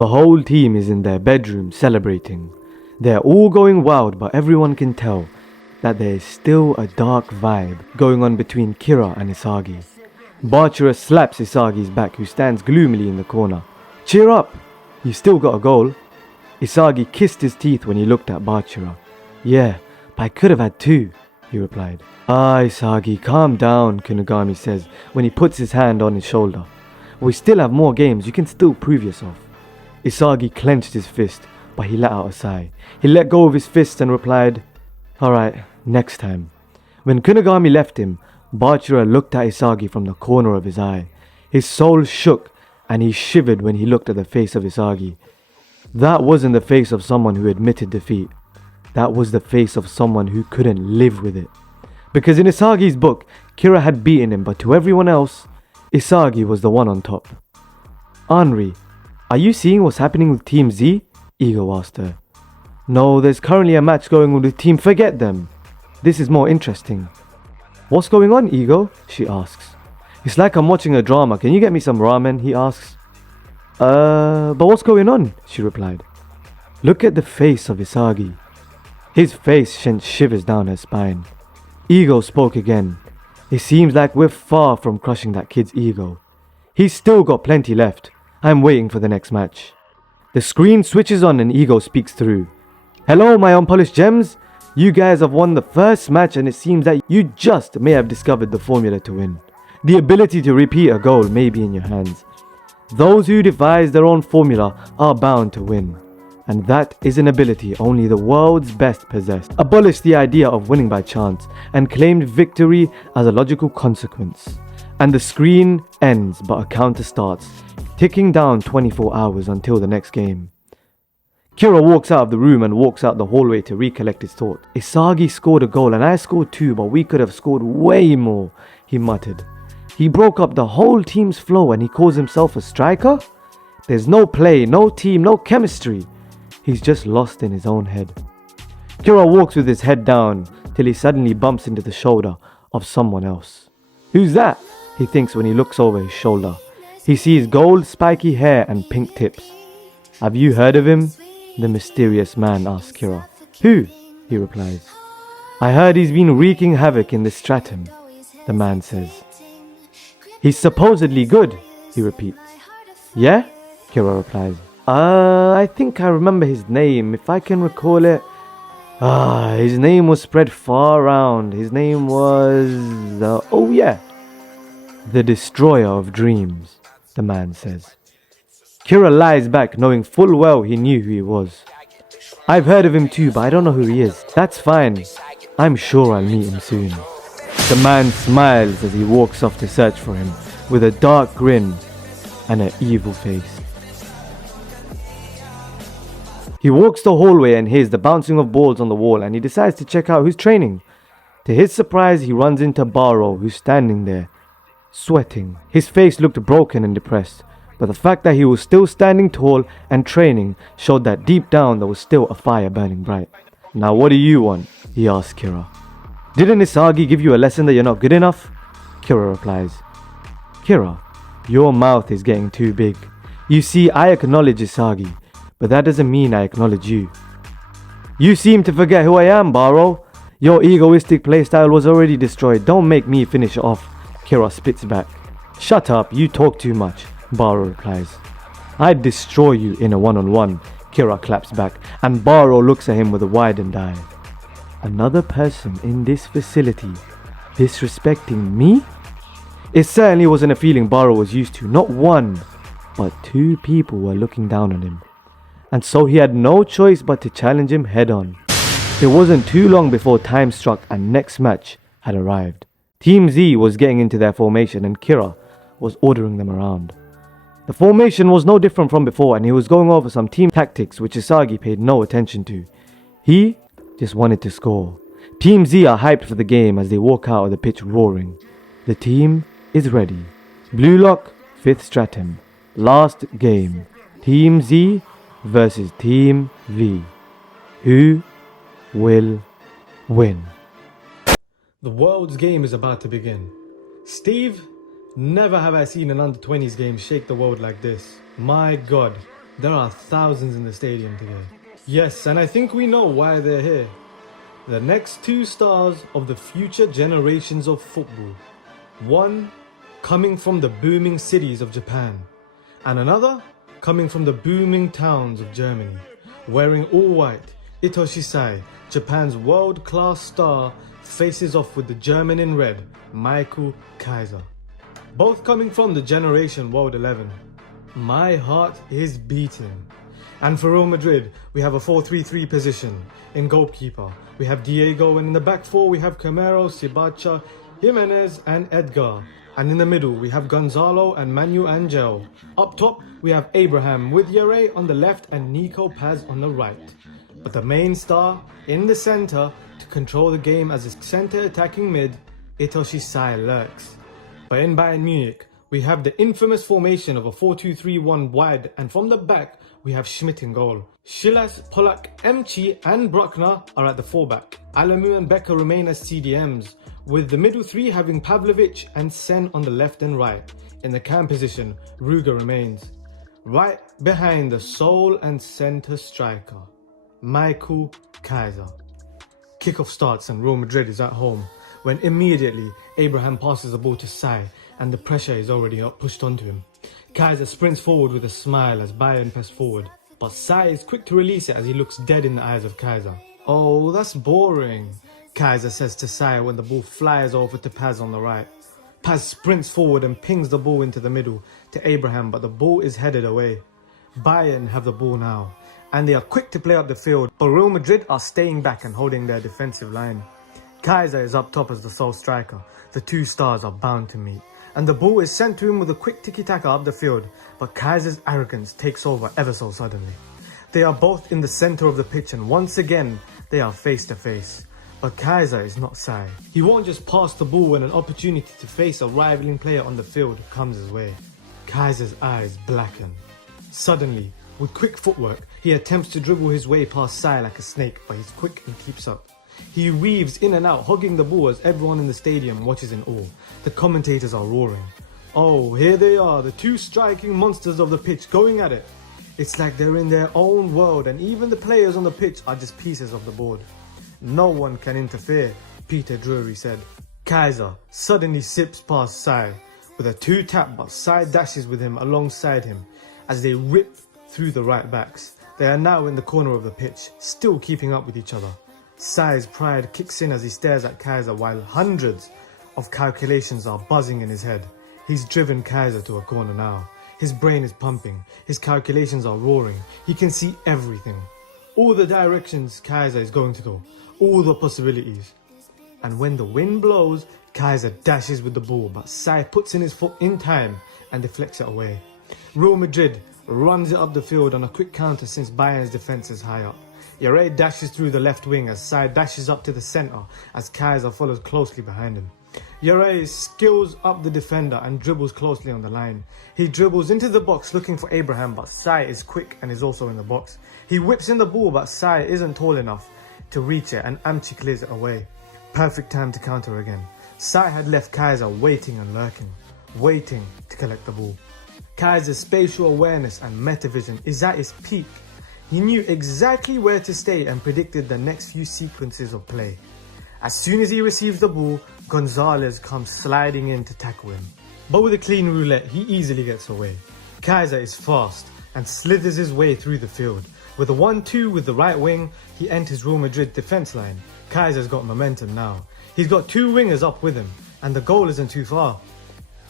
The whole team is in their bedroom celebrating. They're all going wild, but everyone can tell that there is still a dark vibe going on between Kira and Isagi. Bachira slaps Isagi's back, who stands gloomily in the corner. Cheer up! You still got a goal. Isagi kissed his teeth when he looked at Bachira. Yeah, but I could have had two, he replied. Ah, Isagi, calm down, Kunigami says when he puts his hand on his shoulder. We still have more games, you can still prove yourself. Isagi clenched his fist, but he let out a sigh. He let go of his fist and replied, Alright, next time. When Kunigami left him, Bachira looked at Isagi from the corner of his eye. His soul shook and he shivered when he looked at the face of Isagi. That wasn't the face of someone who admitted defeat. That was the face of someone who couldn't live with it. Because in Isagi's book, Kira had beaten him, but to everyone else, Isagi was the one on top. Anri, are you seeing what's happening with Team Z? Ego asked her. No, there's currently a match going on with Team Forget Them. This is more interesting. What's going on, Ego? She asks. It's like I'm watching a drama. Can you get me some ramen? He asks. But what's going on? She replied. Look at the face of Isagi. His face sent shivers down her spine. Ego spoke again. It seems like we're far from crushing that kid's ego. He's still got plenty left. I'm waiting for the next match. The screen switches on and Ego speaks through. Hello, my unpolished gems. You guys have won the first match and it seems that you just may have discovered the formula to win. The ability to repeat a goal may be in your hands. Those who devise their own formula are bound to win. And that is an ability only the world's best possessed. Abolished the idea of winning by chance and claimed victory as a logical consequence. And the screen ends but a counter starts, ticking down 24 hours until the next game. Kira walks out of the room and walks out the hallway to recollect his thought. Isagi scored a goal and I scored two, but we could have scored way more, he muttered. He broke up the whole team's flow and he calls himself a striker? There's no play, no team, no chemistry. He's just lost in his own head. Kira walks with his head down till he suddenly bumps into the shoulder of someone else. Who's that? He thinks when he looks over his shoulder. He sees gold spiky hair and pink tips. Have you heard of him? The mysterious man asks Kira. Who? He replies. I heard he's been wreaking havoc in the stratum, the man says. He's supposedly good, he repeats. Yeah? Kira replies. I think I remember his name, if I can recall it. His name was spread far around. His name was... oh yeah. The Destroyer of Dreams, the man says. Kira lies back, knowing full well he knew who he was. I've heard of him too, but I don't know who he is. That's fine. I'm sure I'll meet him soon. The man smiles as he walks off to search for him, with a dark grin and an evil face. He walks the hallway and hears the bouncing of balls on the wall and he decides to check out who's training. To his surprise, he runs into Baro, who's standing there, sweating. His face looked broken and depressed, but the fact that he was still standing tall and training showed that deep down there was still a fire burning bright. Now what do you want? He asks Kira. Didn't Isagi give you a lesson that you're not good enough? Kira replies. Kira, your mouth is getting too big. You see, I acknowledge Isagi, but that doesn't mean I acknowledge you. You seem to forget who I am, Baro. Your egoistic playstyle was already destroyed. Don't make me finish it off. Kira spits back. Shut up, you talk too much, Baro replies. I'd destroy you in a one-on-one, Kira claps back, and Baro looks at him with a widened eye. Another person in this facility disrespecting me? It certainly wasn't a feeling Baro was used to. Not one, but two people were looking down on him. And so he had no choice but to challenge him head on. It wasn't too long before time struck and next match had arrived. Team Z was getting into their formation and Kira was ordering them around. The formation was no different from before and he was going over some team tactics which Isagi paid no attention to. He just wanted to score. Team Z are hyped for the game as they walk out of the pitch roaring. The team is ready. Blue Lock, 5th Stratum. Last game. Team Z versus Team V. Who will win? The world's game is about to begin. Steve, never have I seen an under-20s game shake the world like this. My God, There are thousands in the stadium today. Yes, and I think we know why they're here. The next two stars of the future generations of football. One coming from the booming cities of Japan, and another coming from the booming towns of Germany. Wearing all white, Itoshi Sae, Japan's world-class star, faces off with the German in red, Kaiser. Both coming from the generation World 11. My heart is beating. And for Real Madrid, we have a 4-3-3 position. In goalkeeper, we have Diego, and in the back four we have Camero, Sibacha, Jimenez and Edgar. And in the middle we have Gonzalo and Manu Angel. Up top we have Abraham with Yere on the left and Nico Paz on the right. But the main star in the centre to control the game as a centre attacking mid, Itoshi Sae lurks. But in Bayern Munich, we have the infamous formation of a 4-2-3-1 wide, and from the back we have Schmidt in goal. Silas, Polak, Emchi and Bruckner are at the fullback. Alamu and Becker remain as CDMs, with the middle three having Pavlovic and Sen on the left and right. In the cam position, Ruger remains. Right behind the sole and centre striker, Kaiser. Kickoff starts and Real Madrid is at home, when immediately Abraham passes the ball to Sae and the pressure is already pushed onto him. Kaiser sprints forward with a smile as Bayern press forward, but Sae is quick to release it as he looks dead in the eyes of Kaiser. "Oh, that's boring," Kaiser says to Sae when the ball flies over to Paz on the right. Paz sprints forward and pings the ball into the middle to Abraham, but the ball is headed away. Bayern have the ball now, and they are quick to play up the field, but Real Madrid are staying back and holding their defensive line. Kaiser is up top as the sole striker. The two stars are bound to meet, and the ball is sent to him with a quick tiki-taka up the field, but Kaiser's arrogance takes over ever so suddenly. They are both in the centre of the pitch, and once again they are face to face. But Kaiser is not Sae. He won't just pass the ball when an opportunity to face a rivaling player on the field comes his way. Kaiser's eyes blacken. Suddenly, with quick footwork, he attempts to dribble his way past Sae like a snake, but he's quick and keeps up. He weaves in and out, hogging the ball as everyone in the stadium watches in awe. The commentators are roaring. Oh, here they are, the two striking monsters of the pitch going at it. It's like they're in their own world, and even the players on the pitch are just pieces of the board. "No one can interfere," Peter Drury said. Kaiser suddenly zips past Sae with a two-tap, but Sae dashes with him alongside him as they rip through the right backs. They are now in the corner of the pitch, still keeping up with each other. Sae's pride kicks in as he stares at Kaiser while hundreds of calculations are buzzing in his head. He's driven Kaiser to a corner now. His brain is pumping, his calculations are roaring, he can see everything. All the directions Kaiser is going to go, all the possibilities. And when the wind blows, Kaiser dashes with the ball, but Sae puts in his foot in time and deflects it away. Real Madrid runs it up the field on a quick counter since Bayern's defence is high up. Yere dashes through the left wing as Sae dashes up to the centre as Kaiser follows closely behind him. Yere skills up the defender and dribbles closely on the line. He dribbles into the box looking for Abraham, but Sae is quick and is also in the box. He whips in the ball, but Sae isn't tall enough to reach it and Amchi clears it away. Perfect time to counter again. Sae had left Kaiser waiting and lurking, waiting to collect the ball. Kaiser's spatial awareness and metavision is at its peak. He knew exactly where to stay and predicted the next few sequences of play. As soon as he receives the ball, Gonzalez comes sliding in to tackle him. But with a clean roulette, he easily gets away. Kaiser is fast and slithers his way through the field. With a 1-2 with the right wing, he enters Real Madrid defence line. Kaiser's got momentum now. He's got two wingers up with him, and the goal isn't too far.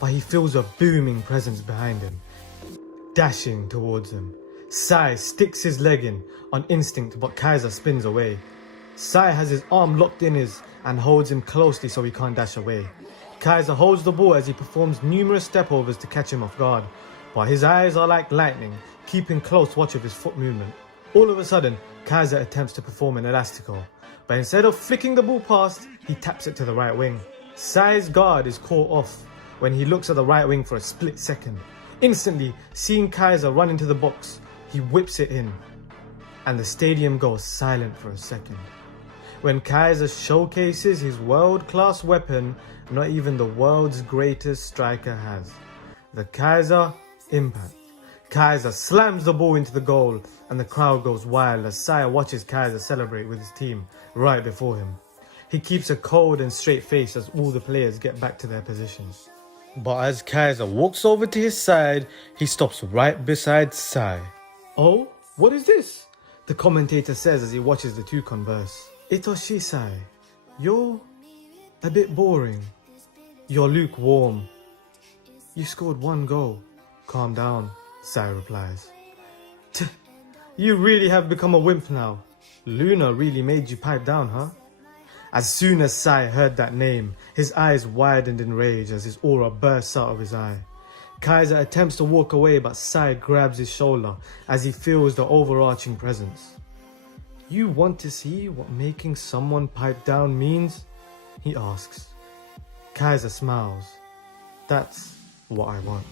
But he feels a booming presence behind him, dashing towards him. Sae sticks his leg in on instinct, but Kaiser spins away. Sae has his arm locked in his and holds him closely so he can't dash away. Kaiser holds the ball as he performs numerous stepovers to catch him off guard, but his eyes are like lightning, keeping close watch of his foot movement. All of a sudden, Kaiser attempts to perform an elastico, but instead of flicking the ball past, he taps it to the right wing. Sae's guard is caught off when he looks at the right wing for a split second. Instantly, seeing Kaiser run into the box, he whips it in, and the stadium goes silent for a second. When Kaiser showcases his world-class weapon, not even the world's greatest striker has. The Kaiser Impact. Kaiser slams the ball into the goal and the crowd goes wild as Sae watches Kaiser celebrate with his team right before him. He keeps a cold and straight face as all the players get back to their positions. But as Kaiser walks over to his side, he stops right beside Sae. "Oh, what is this?" the commentator says as he watches the two converse. "Itoshi Sae, you're a bit boring. You're lukewarm. You scored one goal." "Calm down," Sae replies. "You really have become a wimp now. Luna really made you pipe down, huh?" As soon as Sae heard that name, his eyes widened in rage as his aura bursts out of his eye. Kaiser attempts to walk away, but Sae grabs his shoulder as he feels the overarching presence. "You want to see what making someone pipe down means?" he asks. Kaiser smiles. "That's what I want."